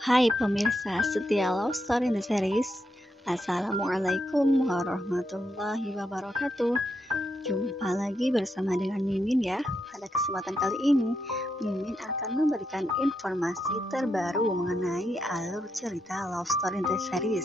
Hai pemirsa setia Love Story in the Series. Assalamualaikum warahmatullahi wabarakatuh. Jumpa lagi bersama dengan Mimin ya. Pada kesempatan kali ini Mimin akan memberikan informasi terbaru mengenai alur cerita Love Story in the Series.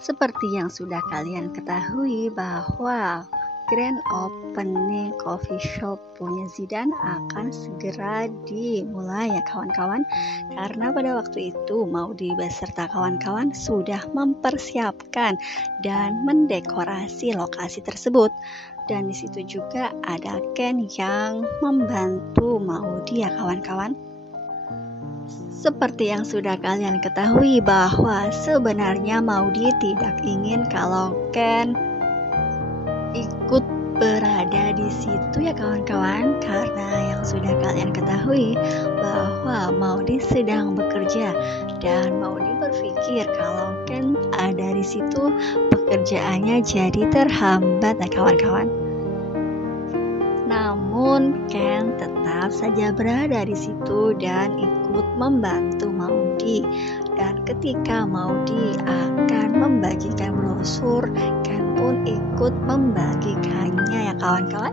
Seperti yang sudah kalian ketahui bahwa grand opening coffee shop punya Zidane akan segera dimulai ya kawan-kawan, karena pada waktu itu Maudy beserta kawan-kawan sudah mempersiapkan dan mendekorasi lokasi tersebut, dan disitu juga ada Ken yang membantu Maudy ya kawan-kawan. Seperti yang sudah kalian ketahui bahwa sebenarnya Maudy tidak ingin kalau Ken ikut berada di situ ya kawan-kawan, karena yang sudah kalian ketahui bahwa Maudy sedang bekerja dan Maudy berpikir kalau Ken ada di situ pekerjaannya jadi terhambat ya kawan-kawan. Namun Ken tetap saja berada di situ dan ikut membantu Maudy, dan ketika Maudy akan membagikan brosur, Ken pun ikut membagikannya ya kawan-kawan.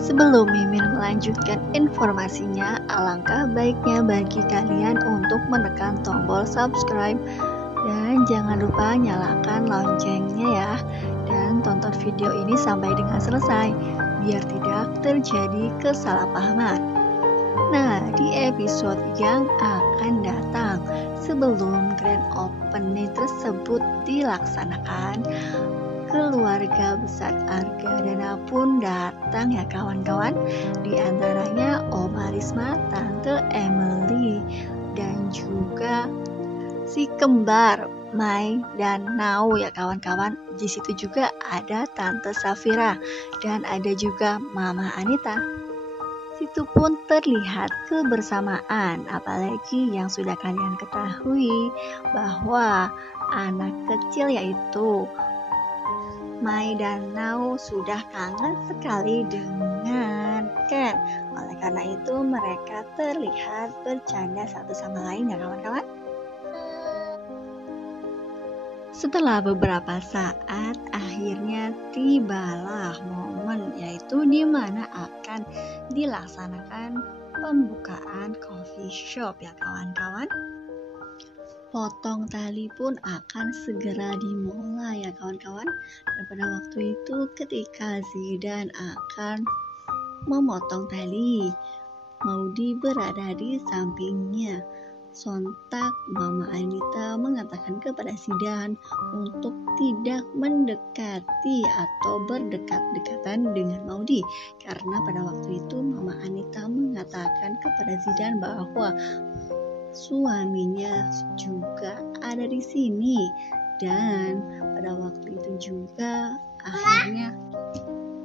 Sebelum Mimin melanjutkan informasinya, alangkah baiknya bagi kalian untuk menekan tombol subscribe dan jangan lupa nyalakan loncengnya ya, dan tonton video ini sampai dengan selesai biar tidak terjadi kesalahpahaman. Nah, di episode yang akan datang, sebelum grand opening tersebut dilaksanakan, keluarga besar Argadana pun datang ya kawan-kawan. Di antaranya Oma Risma, Tante Emily, dan juga si kembar Mai dan Nau ya kawan-kawan. Di situ juga ada Tante Safira dan ada juga Mama Anita. Situ pun terlihat kebersamaan, apalagi yang sudah kalian ketahui bahwa anak kecil yaitu Mai dan Nau sudah kangen sekali dengan Ken. Oleh karena itu mereka terlihat bercanda satu sama lain ya kawan-kawan. Setelah beberapa saat, akhirnya tibalah momen, yaitu di mana akan dilaksanakan pembukaan coffee shop ya kawan-kawan. Potong tali pun akan segera dimulai ya kawan-kawan. Dan pada waktu itu ketika Zidane akan memotong tali, Maudy berada di sampingnya. Sontak Mama Anita mengatakan kepada Zidane untuk tidak mendekati atau berdekat-dekatan dengan Maudy, karena pada waktu itu Mama Anita mengatakan kepada Zidane bahwa suaminya juga ada di sini, dan pada waktu itu juga akhirnya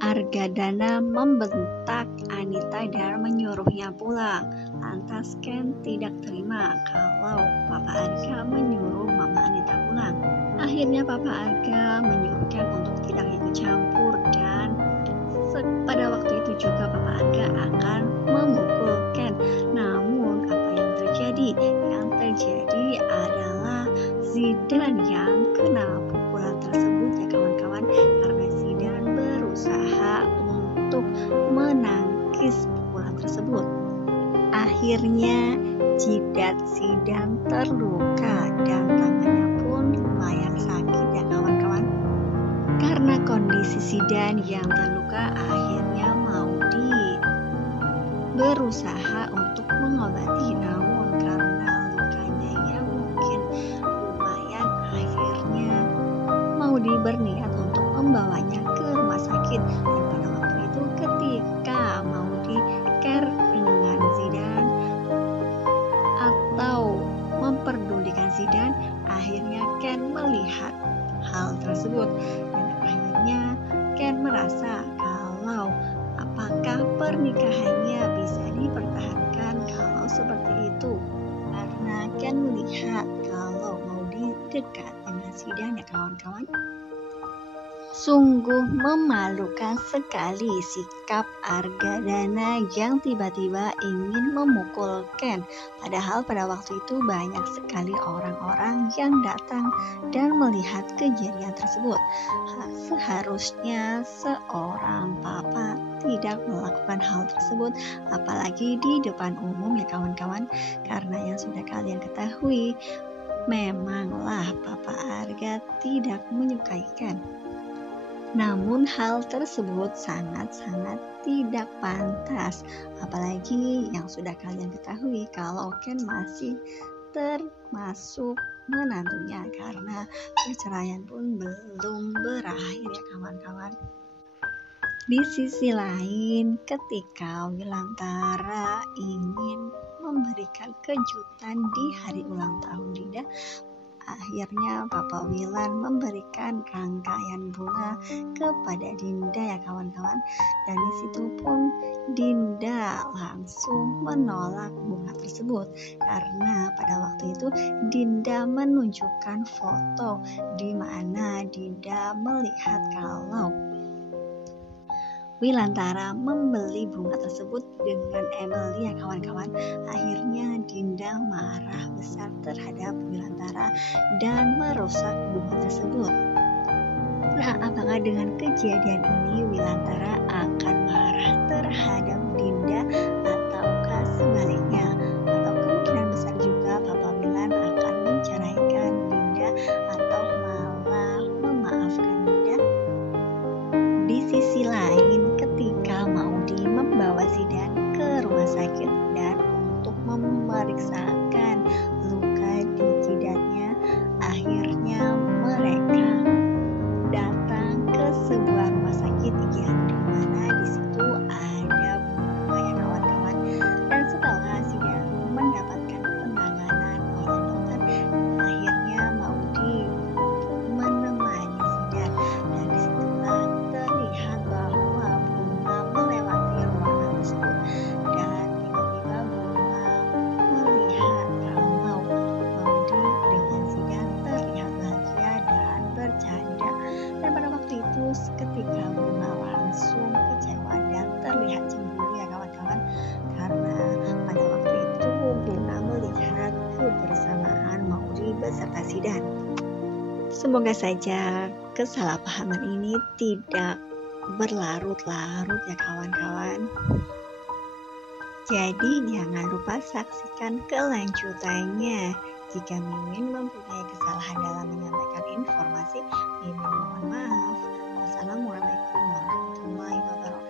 Argadana membentak Anita dan menyuruhnya pulang. Lantas Ken tidak terima kalau Papa Arga menyuruh Mama Anita pulang. Akhirnya Papa Arga menyuruh Ken untuk tidak ikut campur, dan pada waktu itu juga Papa Arga akan memukul Ken. Namun apa yang terjadi? Yang terjadi adalah Zidane yang kena pukulan tersebut ya kawan-kawan, karena Zidane berusaha untuk menangkis pukulan tersebut. Akhirnya jidat Zidane terluka dan tangannya pun lumayan sakit ya kawan-kawan. Karena kondisi Zidane yang terluka, akhirnya Maudy berusaha untuk mengobati, namun karena lukanya yang mungkin lumayan, akhirnya Maudy berniat untuk membawanya ke rumah sakit. Dan pada waktu itu ketika Maudy care dengan Zidane atau memperdulikan Zidane, akhirnya Ken melihat hal tersebut, dan akhirnya Ken merasa kalau apakah pernikahannya bisa dipertahankan kalau seperti itu, karena Ken melihat kalau Maudy dekat dengan Zidane ya kawan-kawan. Sungguh memalukan sekali sikap Argadana yang tiba-tiba ingin memukul Ken. Padahal pada waktu itu banyak sekali orang-orang yang datang dan melihat kejadian tersebut. Seharusnya seorang papa tidak melakukan hal tersebut, apalagi di depan umum ya kawan-kawan. Karena yang sudah kalian ketahui, memanglah Papa Arga tidak menyukai Ken. Namun hal tersebut sangat-sangat tidak pantas, apalagi yang sudah kalian ketahui kalau Ken masih termasuk menantunya karena perceraian pun belum berakhir ya kawan-kawan. Di sisi lain, ketika Wilantara ingin memberikan kejutan di hari ulang tahun Dinda, akhirnya Papa Wilan memberikan rangkaian bunga kepada Dinda ya kawan-kawan. Dan di situ pun Dinda langsung menolak bunga tersebut karena pada waktu itu Dinda menunjukkan foto di mana Dinda melihat kalau Wilantara membeli bunga tersebut dengan Emily ya kawan-kawan. Akhirnya Dinda marah besar terhadap Wilantara dan merusak bunga tersebut. Nah, apakah dengan kejadian ini Wilantara akan marah terhadap Dinda ataukah sebaliknya? Atau kemungkinan besar juga Papa Wilan akan menceraikan Dinda atau malah memaafkan Dinda? Di sisi lain, ketika Maudy membawa Zidan ke rumah sakit dan untuk memeriksakan luka di jidatnya, akhirnya mereka datang ke sebuah rumah sakit yang dimana di situ ada bunga ya kawan-kawan. Dan setelah Zidan mendapatkan penanganan oleh dokter, akhirnya Maudy menemani Zidan dan disitulah terlihat bahwa bunga melewati ruangan tersebut dan tiba-tiba bunga melihat kalau Maudy dengan Zidan terlihat bahagia dan bercanda. Dan pada waktu itu ketika bunga langsung kecewa dan terlihat cemburu ya kawan-kawan, karena pada waktu itu bunga melihat kebersamaan Maudy beserta Zidan. Semoga saja kesalahpahaman ini tidak berlarut-larut ya kawan-kawan. Jadi jangan lupa saksikan kelanjutannya. Jika Mimin mempunyai kesalahan dalam menyampaikan informasi, Mimin mohon maaf. Wassalamualaikum warahmatullahi wabarakatuh.